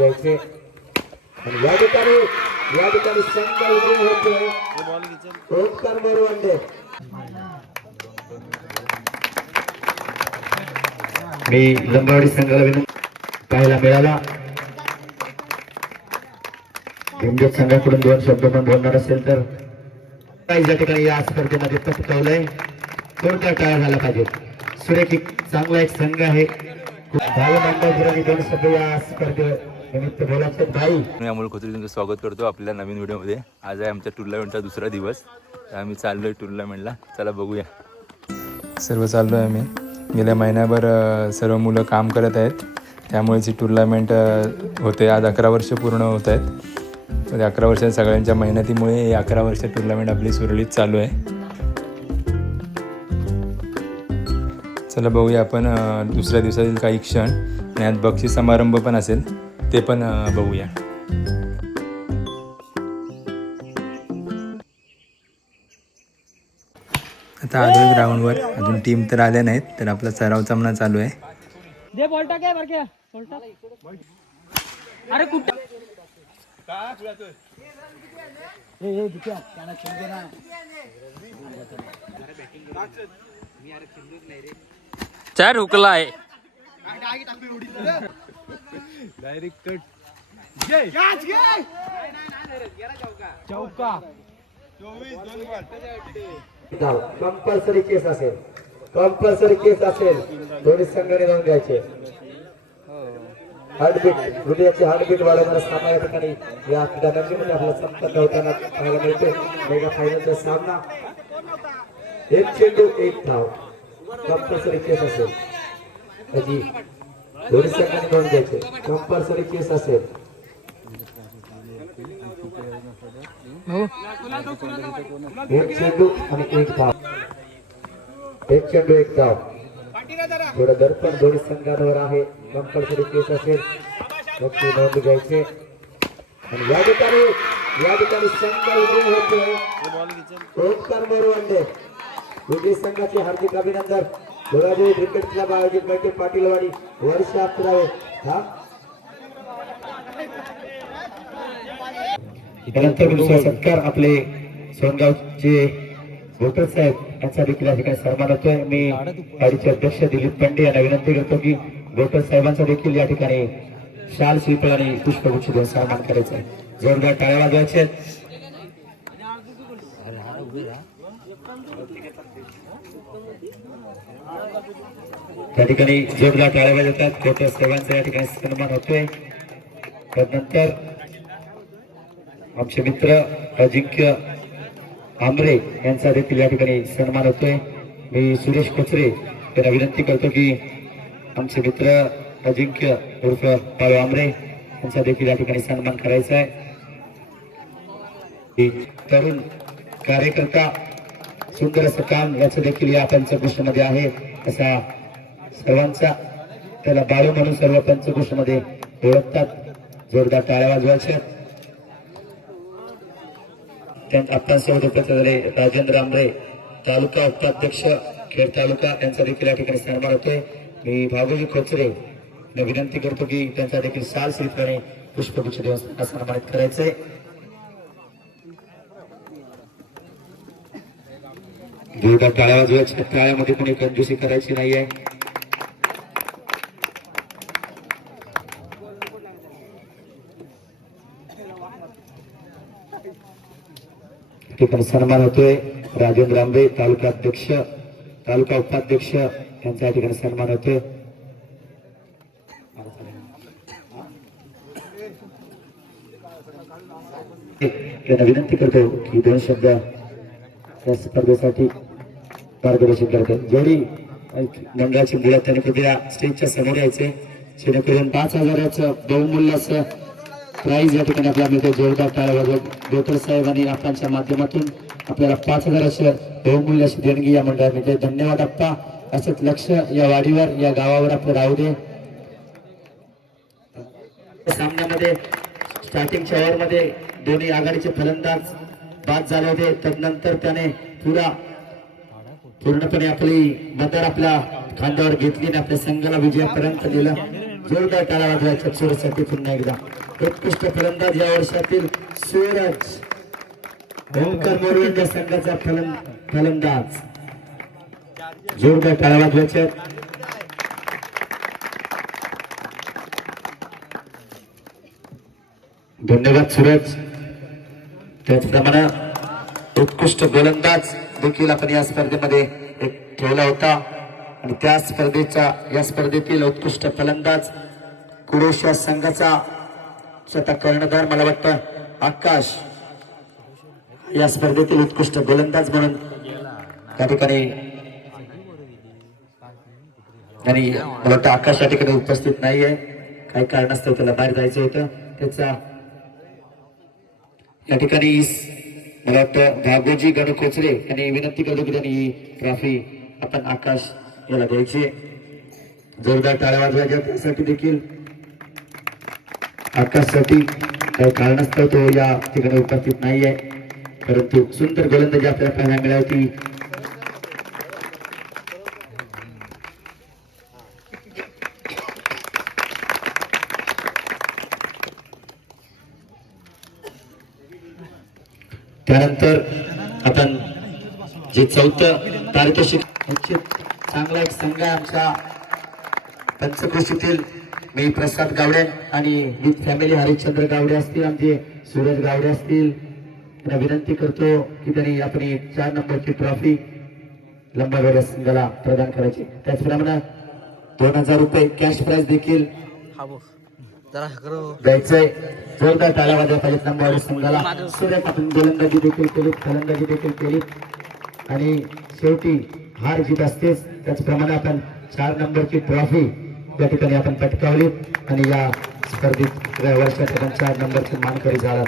जायचे. आणि या ठिकाणी या ठिकाणी संघ उभे होते. ओंकार मोरवंडे. मी लंबावडी संघाला विनंती पाहायला मिळाला. भीमदेव संघाकडून दोन शब्द पण बोलणार असेल तर. काही ज्या ठिकाणी या स्पर्धेमध्ये पटकावलंय कोणता टाळा झाला पाहिजे? सुरेख एक चांगला एक संघ आहे. भाई मांडवपुरांनी दोन शब्द या स्पर्धे अमोल खोत्री तुमचं स्वागत करतो आपल्या नवीन व्हिडिओमध्ये. आज आहे आमच्या टुर्नामेंटचा दुसरा दिवस. आम्ही चाललो आहे टुर्नामेंटला. चला बघूया. सर्व चाललो आहे आम्ही. गेल्या महिन्याभर सर्व मुलं काम करत आहेत. त्यामुळेच ही टुर्नामेंट होते. आज अकरा वर्ष पूर्ण होत आहेत. तर अकरा वर्ष सगळ्यांच्या मेहनतीमुळे ही अकरा वर्ष टुर्नामेंट आपली सुरळीत चालू आहे. चला बघूया आपण दुसऱ्या दिवसातील काही क्षण. आणि आज बक्षीस समारंभ पण असेल. ते पण बघूया. आता आलोय ग्राउंडवर अजून टीम तर आल्या नाहीत तर आपला सराव सामना चालू आहे. अरे कुठे? चार हुकला आहे कंपल्सरी केस असेल. कंपल्सरी केस असेल. दोन्ही संघाने जाऊन घ्यायचे. हार्टबीट हृदयाची हार्टबीट वाढवणारा सामना या ठिकाणी या क्रीडा नगरीमध्ये आपल्याला संपन्न होताना पाहायला मिळते. मेगा फायनलचा सामना. एक चेंडू एक धाव. कंपल्सरी केस असेल. त्याची दोन्ही संघाने नोंद घ्यायचे. कंपल्सरी केस असेल. एक चेंडू आणि एक धाव. एक चेंडू एक धाव. थोडं दर्पण दोन्ही संघांवर आहे. कंपल्सरी केस असेल. मग ती नोंद घ्यायचे. आणि या ठिकाणी या ठिकाणी संघ उभे होते. ओंकार मोरवंडे. दोन्ही संघाचे हार्दिक अभिनंदन. धुळादेवी क्रिकेट क्लब आयोजित बैठक पाटीलवाडी. वर्ष अकरावे हा? सत्कार आपले सोनगावचे भोटर साहेब यांचा देखील या ठिकाणी सन्मान होतोय. मी गाडीचे अध्यक्ष दिलीप पंडे यांना विनंती करतो की भोटर साहेबांचा देखील या ठिकाणी शाल श्रीफळ आणि पुष्पगुच्छ देऊन सन्मान करायचा आहे. जोरदार टाळ्या वाजवायचे त्या ठिकाणी जोरदार टाळ्या वाजवतात भोटर साहेबांचा या ठिकाणी सन्मान होतोय. त्यानंतर आमचे मित्र अजिंक्य आमरे यांचा देखील या ठिकाणी सन्मान होतोय. मी सुरेश कोचरे यांना विनंती करतो की आमचे मित्र अजिंक्य उर्फ पाळू आमरे यांचा देखील या ठिकाणी सन्मान करायचा आहे. तरुण कार्यकर्ता सुंदर असं काम याचं देखील या पंचकृष्णमध्ये आहे असा सर्वांचा त्याला बाळू म्हणून सर्व पंचकृष्णमध्ये ओळखतात. जोरदार टाळ्या वाजवायच्या त्यात आपल्यासोबत उपस्थित झाले राजेंद्र आमरे तालुका उपाध्यक्ष खेड तालुका यांचा देखील या ठिकाणी सन्मान होतोय. मी भागोजी खोचरे विनंती करतो की त्यांचा देखील साल श्रीप्रणे पुष्पगुच्छ देऊन सन्मानित करायचंय जोरदार टाळ्या वाजवायच्या टाळ्यामध्ये कोणी कंजूसी करायची नाहीये. पण सन्मान होतोय. राजेंद्र आंबे तालुका अध्यक्ष तालुका उपाध्यक्ष यांचा या ठिकाणी सन्मान होतोय. त्यांना विनंती करतो की दोन शब्द या स्पर्धेसाठी मार्गदर्शन करतो जेवढी मंडळाची मुलं त्यांनी कृपया स्टेजच्या समोर यायचे. जेणेकरून पाच हजाराचं बहुमूल्य असं प्राईज या ठिकाणी आपल्याला मिळतो जोरदार टाळ्या वाजवत साहेबांनी आपल्याच्या माध्यमातून आपल्याला पाच हजार हजाराचं बहुमूल्य अशी देणगी या मंडळात मिळते. धन्यवाद अप्पा असंच लक्ष या वाडीवर या गावावर आपलं राहू दे. सामन्यामध्ये स्टार्टिंगच्या ओव्हरमध्ये दोन्ही आघाडीचे फलंदाज बाद झाले होते. तदनंतर त्याने पुरा पूर्णपणे आपली मदर आपल्या खांद्यावर घेतली आणि आपल्या संघाला विजयापर्यंत दिलं जोरदार टाळा वाजवायच्या. पुन्हा एकदा. उत्कृष्ट फलंदाज या वर्षातील सूरज ओंकार मोरवेंच्या संघाचा फलंदाज. जोरदार टाळा वाजवायच्या धन्यवाद सूरज त्याचप्रमाणे उत्कृष्ट गोलंदाज देखील आपण या स्पर्धेमध्ये एक ठेवला होता. आणि त्या स्पर्धेच्या या स्पर्धेतील उत्कृष्ट फलंदाज कुरोश या संघाचा स्वतः कर्णधार मला वाटतं आकाश या स्पर्धेतील उत्कृष्ट गोलंदाज म्हणून त्या ठिकाणी आणि मला वाटतं आकाश या ठिकाणी उपस्थित नाहीये. काही कारणास्तव त्याला बाहेर जायचं होतं. त्याचा या ठिकाणी मला वाटतं भागोजी गण कोचरे यांनी विनंती करतो की त्यांनी ही ट्रॉफी आपण आकाश याला द्यायची. जोरदार टाळ्या वाजवायच्या. त्यासाठी देखील आकाशसाठी काही कारणास्तव तो या ठिकाणी उपस्थित नाही आहे परंतु सुंदर गोलंदाजी आपल्याला पाहायला मिळाली. त्यानंतर आपण जे चौथं पारितोषिक निश्चित चांगला एक संघ आहे आमच्या पंचकृषीतील मी प्रसाद गावडे आणि विथ फॅमिली हरिश्चंद्र गावडे असतील आमचे सूरज गावडे असतील. त्यांना विनंती करतो की त्यांनी आपली चार नंबरची ट्रॉफी लंबागड संघाला प्रदान करायची. त्याचप्रमाणे दोन हजार रुपये कॅश प्राइज देखील द्यायचंय. जोरदार टाळ्या वाजल्या पाहिजेत नंबर संघाला. सुरेख आपण गोलंदाजी देखील केली फलंदाजी देखील केली आणि शेवटी हार जीत असतेच. त्याचप्रमाणे आपण चार नंबरची ट्रॉफी या ठिकाणी आपण पटकावली आणि या स्पर्धेत या वर्षात आपण नंबरचे मानकरी झाला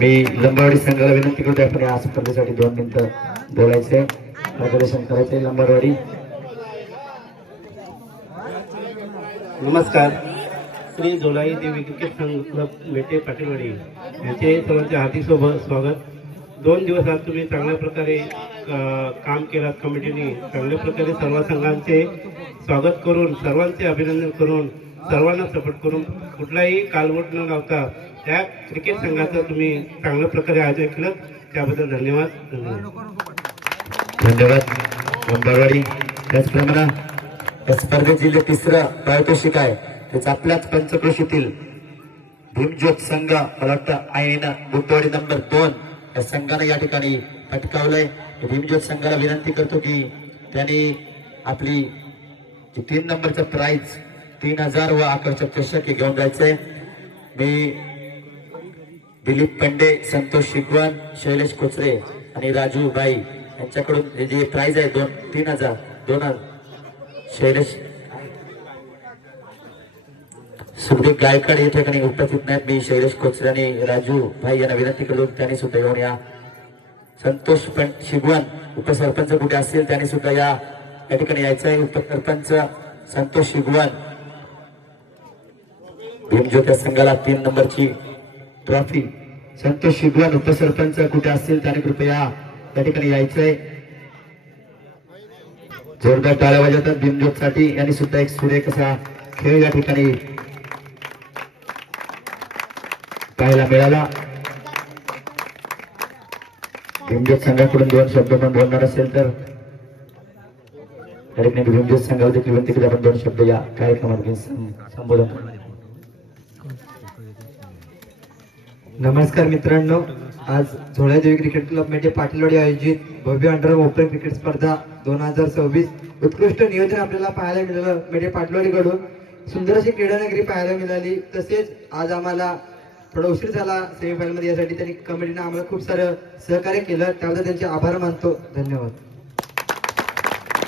मी लंबावडी संघाला विनंती करतो आपण या स्पर्धेसाठी दोन मिनिटं बोलायचे प्रदर्शन करायचंय लंबावडी नमस्कार. श्री जोलाई देवी क्रिकेट संघ क्लब मेटे पाटीलवाडी. यांचे सर्वांचे हार्दिक सोबत स्वागत. दोन दिवस आज तुम्ही चांगल्या प्रकारे काम केलात कमिटीने चांगल्या प्रकारे सर्व संघांचे स्वागत करून सर्वांचे अभिनंदन करून सर्वांना सपोर्ट करून कुठलाही कालवट न लावता त्या क्रिकेट संघाचं तुम्ही चांगल्या प्रकारे आयोजन केलं. त्याबद्दल धन्यवाद. धन्यवाद. धन्यवाद त्याचप्रमाणे या स्पर्धेतील जे तिसरं पारितोषिक आहे त्याच आपल्याच पंचक्रोशीतील भीमज्योत संघ मला वाटतं आईनं बुद्धवाडी नंबर दोन या संघाने या ठिकाणी पटकावलंय. भीमज्योत संघाला विनंती करतो की त्यांनी आपली जी तीन नंबरचं प्राईज तीन हजार व आकर्षक चषक हे घेऊन जायचंय. मी दिलीप पंडे संतोष शिकवण शैलेश कोचरे आणि राजू बाई यांच्याकडून हे जे प्राईज आहे दोन तीन हजार दोन हजार शैलेश सुखदेव गायकड या ठिकाणी उपस्थित नाहीत. मी शैलेश कोचरे आणि राजू भाई यांना विनंती करतो त्यांनी सुद्धा येऊन या. संतोष पण शिगवान उपसरपंच कुठे असतील त्यांनी सुद्धा या. या ठिकाणी यायचं आहे उपसरपंच संतोष शिगवान. भीमज्योत्या संघाला तीन नंबरची ट्रॉफी. संतोष शिगवान उपसरपंच कुठे असतील त्याने कृपया त्या ठिकाणी यायचंय. जोरदार टाळ्या वाजवतात. भीमज्योत साठी यांनी सुद्धा एक सुरेख असा खेळ या ठिकाणी पाहायला मिळाला? भीमज्योत संघाकडून दोन शब्द पण बोलणार असेल तर? त्या ठिकाणी भीमज्योत संघावर देखील विनंती आपण दोन शब्द या कार्यक्रमात संबोधन नमस्कार मित्रांनो. आज झोळ्यादेवी क्रिकेट क्लब म्हणजे पाटीलवाडी आयोजित भव्य अंडर ओपन क्रिकेट स्पर्धा दोन हजार सव्वीस उत्कृष्ट नियोजन आपल्याला पाहायला मिळालं. म्हणजे पाटलवाडीकडून सुंदर अशी क्रीडानगरी पाहायला मिळाली. तसेच आज आम्हाला थोडा उशीर झाला सेमीफायनलमध्ये यासाठी त्यांनी कमिटीने आम्हाला खूप सारं सहकार्य केलं. त्याबद्दल त्यांचे आभार मानतो. धन्यवाद.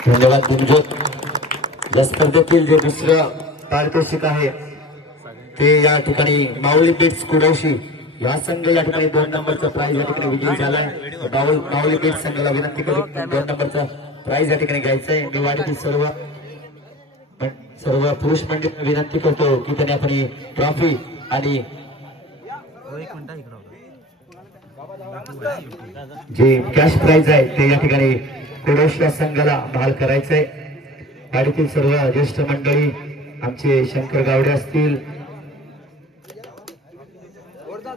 धन्यवाद भीमज्योत या स्पर्धेतील जे दुसरं पारितोषिक आहे ते या ठिकाणी माऊली बेट्स कुडवशी या संघ या ठिकाणी दोन नंबरचा प्राइज या ठिकाणी विजयी झाला माऊल माऊली बेट्स संघाला विनंती करून दोन नंबरचा प्राइज या ठिकाणी घ्यायचंय. मी वाढतील सर्व पण सर्व पुरुष मंडळी विनंती करतो की त्यांनी आपली ट्रॉफी आणि जे कॅश प्राइज आहे ते या ठिकाणी कुडोश संघाला बहाल करायचंय. गाडीतील सर्व ज्येष्ठ मंडळी आमचे शंकर गावडे असतील.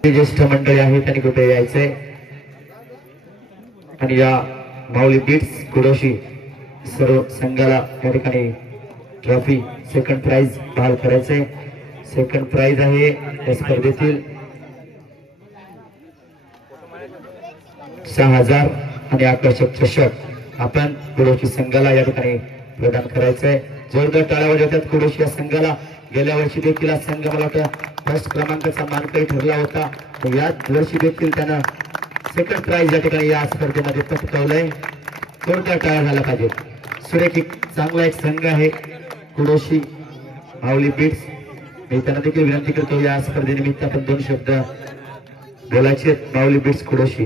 ज्येष्ठ मंडळी आहेत त्यांनी कुठे यायचंय? आणि या माऊली बीट्स कुडोशी सर्व संघाला या ठिकाणी ट्रॉफी सेकंड प्राइज बहाल करायचंय. सेकंड प्राइज आहे या स्पर्धेतील. सहा हजार आणि आकर्षक चषक आपण कुडोशी संघाला या ठिकाणी प्रदान करायचंय. जोरदार टाळ्या वाजवतात कुडोशी या संघाला. गेल्या वर्षी देखील हा संघ मला वाटतं फर्स्ट क्रमांकाचा मानकरी ठरला होता. या याच वर्षी देखील त्यानं सेकंड प्राइज या ठिकाणी या स्पर्धेमध्ये पटकावलंय. जोरदार टाळ्या झाला पाहिजे सुरेख एक चांगला एक संघ आहे. कुडोशी माऊली बीट्स मी त्यांना देखील विनंती करतो या स्पर्धेनिमित्त आपण दोन शब्द बोलायचे माऊली बीट्स कुडोशी.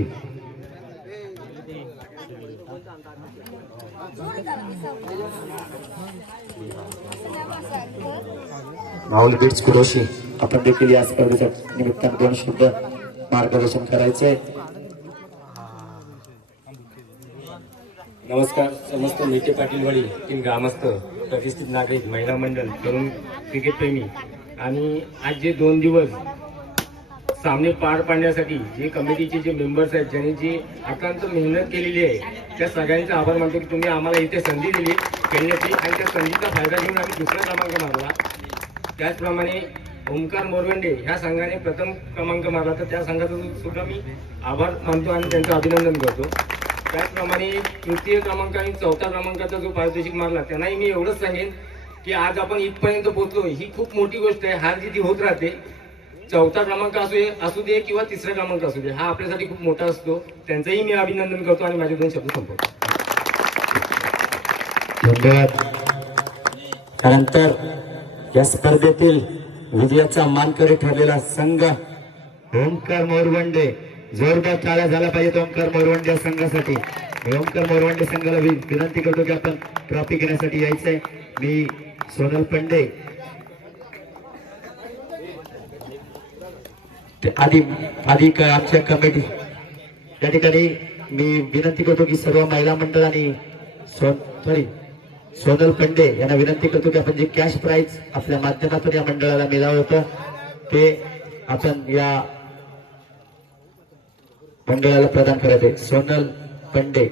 माऊली बीट्स कुडोशी आपण देखील या स्पर्धेच्या निमित्तानं दोन शब्द मार्गदर्शन करायचे नमस्कार समस्त नेते पाटीलवाडी तीन ग्रामस्थ प्रतिष्ठित नागरिक महिला मंडळ तरुण क्रिकेटप्रेमी आणि आज जे दोन दिवस सामने पार पाडण्यासाठी जे कमिटीचे जे मेंबर्स आहेत ज्यांनी जी अत्यंत मेहनत केलेली आहे त्या सगळ्यांचा आभार मानतो की तुम्ही आम्हाला इथे संधी दिली खेळण्याची आणि त्या संधीचा फायदा घेऊन आम्ही दुसरा क्रमांक मारला त्याचप्रमाणे ओमकार मोरगंडे ह्या संघाने प्रथम क्रमांक मारला तर त्या संघाचा सुद्धा मी आभार मानतो आणि त्यांचं अभिनंदन करतो. त्याचप्रमाणे तृतीय क्रमांक आणि चौथा क्रमांकाचा जो पारितोषिक मारला त्यांनाही मी एवढंच सांगेन की आज आपण इथपर्यंत पोहोचलो ही खूप मोठी गोष्ट आहे. हार जिथे होत राहते. चौथा क्रमांक असू दे असू दे किंवा तिसरा क्रमांक असू दे हा आपल्यासाठी खूप मोठा असतो. त्यांचंही मी अभिनंदन करतो आणि माझे दोन शब्द संपवतो. धन्यवाद. त्यानंतर या स्पर्धेतील विजयाचा मानकरी ठरलेला संघ ओमकार मोरवंडे. जोरदार चाळा झाला पाहिजे ओमकार मोरवंडे या संघासाठी. ओमकार मोरवंडे संघाला विनंती करतो की आपण ट्रॉफी घेण्यासाठी यायचंय. मी सोनल पंडे. आधी आधी काय आमच्या कमिटी. या ठिकाणी मी विनंती करतो की सर्व महिला मंडळ आणि सॉरी सोनल पंडे यांना विनंती करतो की आपण जे कॅश प्राईज आपल्या माध्यमातून या मंडळाला मिळालं होतं ते आपण या मंडळाला प्रदान करायचे. सोनल पंडे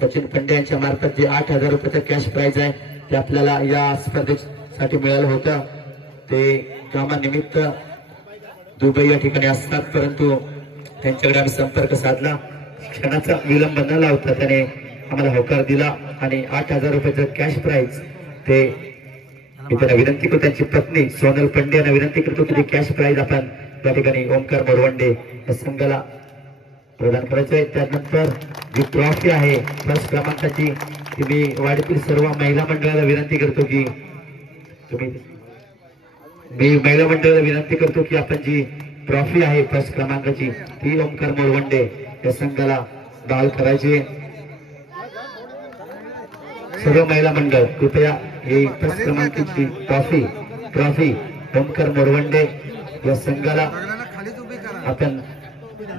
सचिन पंडे यांच्या मार्फत जे आठ हजार रुपयाचं कॅश प्राईज आहे ते आपल्याला या स्पर्धेसाठी मिळालं होतं. ते कामानिमित्त दुबई या ठिकाणी असतात परंतु त्यांच्याकडे आम्ही संपर्क साधला. क्षणाचा विलंब न लावता त्याने आम्हाला होकार दिला. आणि आठ हजार रुपयाचं कॅश प्राइज ते मी त्यांना विनंती करतो त्यांची पत्नी सोनल पंडे यांना विनंती करतो की कॅश प्राईज आपण त्या ठिकाणी ओमकार मोरवंडे या संघाला प्रदान करायचं आहे. त्यानंतर जी ट्रॉफी आहे फर्स्ट क्रमांकाची ती मी वाडीतील सर्व महिला मंडळाला विनंती करतो की तुम्ही मी महिला मंडळाला विनंती करतो की आपण जी ट्रॉफी आहे फर्स्ट क्रमांकाची ती ओमकार मोरवंडे या संघाला दाल करायची सर्व महिला मंडळ कृपया हे फर्स्ट क्रमांकाची ट्रॉफी ट्रॉफी ओमकर मोरवंडे या संघाला आपण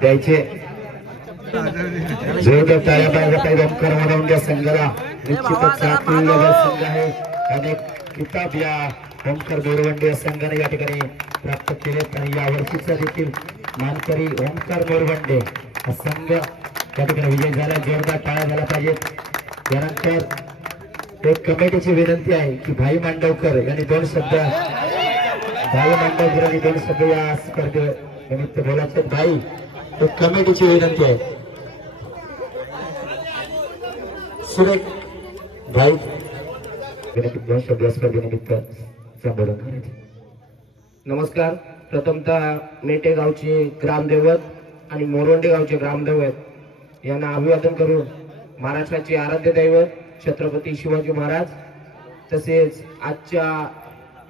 द्यायचे. जोरदार टाळ्या पाहिजे काही मोरवंडे संघाला. निश्चितच चांगला संघ आहे. अनेक किताब या ओमकर मोरवंडे या संघाने या ठिकाणी प्राप्त केलेत आणि या वर्षीचा देखील मानकरी ओमकर मोरवंडे हा संघ या ठिकाणी विजय झाला. जोरदार टाळ्या झाला पाहिजेत. त्यानंतर तर कमिटीची विनंती आहे की भाई मांडवकर यांनी दोन शब्द भाई मांडवकर यांनी दोन शब्द या स्पर्धे निमित्त बोलायचे भाई तर कमिटीची विनंती आहे. सुरेख भाई विनंती दोन शब्द या स्पर्धेनिमित्त संबोधन करायचे. नमस्कार. प्रथमतः मेटे गावचे ग्रामदैवत आणि मोरोंडे गावचे ग्रामदैवत यांना अभिवादन करून महाराष्ट्राचे आराध्य दैवत छत्रपती शिवाजी महाराज तसेच आजच्या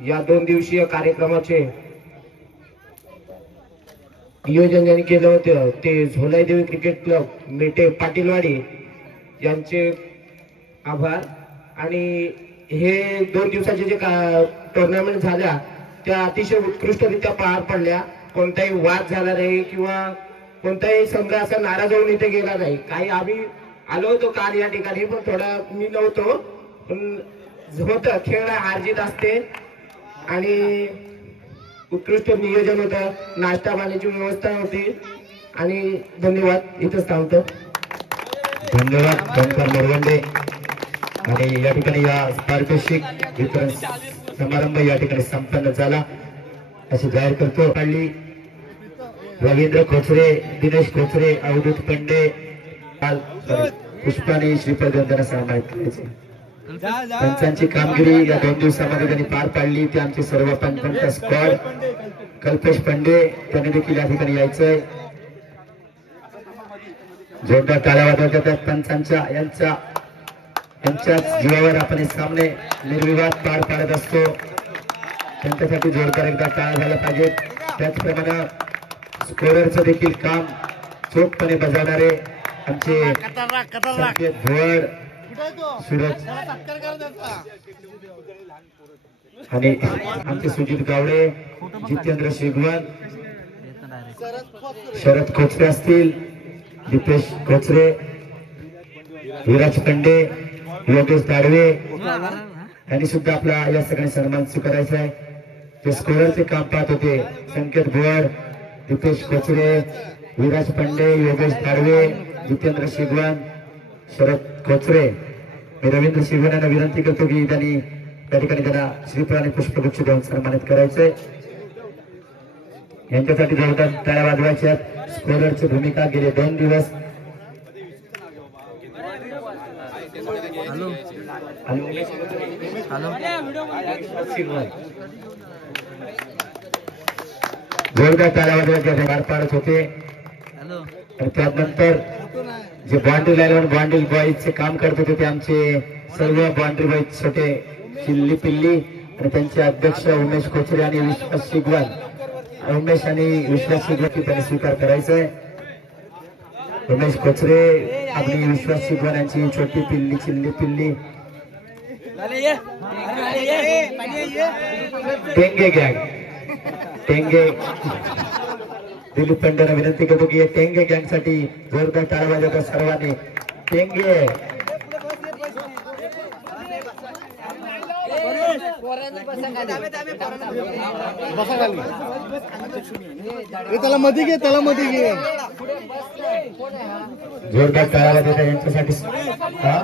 या दोन दिवसीय कार्यक्रमाचे नियोजन ज्यांनी केलं होतं ते झोलाई देवी क्रिकेट क्लब मेटे पाटीलवाडी यांचे आभार. आणि हे दोन दिवसाचे जे का टुर्नामेंट झाल्या त्या अतिशय उत्कृष्टरित्या पार पडल्या. कोणताही वाद झाला नाही किंवा कोणताही संघ असा नाराज होऊन इथे गेला नाही. काही आम्ही आलो होतो काल या ठिकाणी पण थोडा मी नव्हतो. पण होतं खेळ हारजीत असते. आणि उत्कृष्ट नियोजन होतं नाश्ता पाण्याची व्यवस्था होती. आणि धन्यवाद इथंच थांबतो. धन्यवाद ओंकार मोरवंडे आणि या ठिकाणी या पारितोषिक वितरण समारंभ या ठिकाणी संपन्न झाला. असे जाहीर करतो. काढली रवींद्र खोचरे दिनेश खोचरे अवधूत पंडे पुष्पाने श्रीपद यांना समाहित करायचे पंचांची कामगिरी या दोन दिवसामध्ये त्यांनी पार पाडली. ते आमचे सर्व पंचांचा स्क्वॉड कल्पेश पंडे त्यांनी देखील या ठिकाणी यायचंय. जोरदार टाळ्या वाजवत आहेत पंचांच्या यांच्या यांच्याच जीवावर आपण हे सामने निर्विवाद पार पाडत असतो. त्यांच्यासाठी जोरदार एकदा टाळ्या झाल्या पाहिजेत त्याचप्रमाणे स्कोररचं देखील काम चोखपणे बजावणारे आमचे संकेत सूरज. आणि आमचे सुजित गावडे जितेंद्र शिगवण शरद खोचरे असतील दीपेश खोचरे विराज पंडे योगेश दाडवे. यांनी सुद्धा आपला या सगळ्यांनी सन्मान स्वीकारायचा आहे. ते स्कोररचे काम पाहत होते. संकेत भुवर दीपेश खोचरे विराज पंडे योगेश दाडवे. जितेंद्र शिगवान शरद खोचरे मी रवींद्र शिगवान यांना विनंती करतो की त्यांनी त्या ठिकाणी त्यांना श्रीफळ आणि पुष्पगुच्छ देऊन सन्मानित करायचंय यांच्यासाठी जोरदार टाळ्या वाजवायच्या स्कोररची भूमिका गेले दोन दिवस. जोरदार टाळ्या वाजवायच्या पार पाडत होते. तर त्यानंतर जे बाउंड्री लाईन बाउंड्री बॉईजचे काम करत होते ते आमचे सर्व बाउंड्री बॉईज छोटे चिल्ली पिल्ली आणि त्यांचे अध्यक्ष उमेश कोचरे आणि विश्वास शिगवान उमेश आणि विश्वास शिगवान त्यांनी स्वीकार करायचा आहे उमेश कोचरे आणि विश्वास शिगवान यांची छोटी पिल्ली चिल्ली पिल्ली. टेंगे गॅग. टेंगे. दिलीप पंड्यांना विनंती करतो की टेंगे गँगसाठी जोरदार टाळ्या वाजवतात सर्वांनी. टेंगे. त्याला मध्ये घे त्याला मध्ये घे. जोरदार टाळ्या वाजवतात यांच्यासाठी. हा?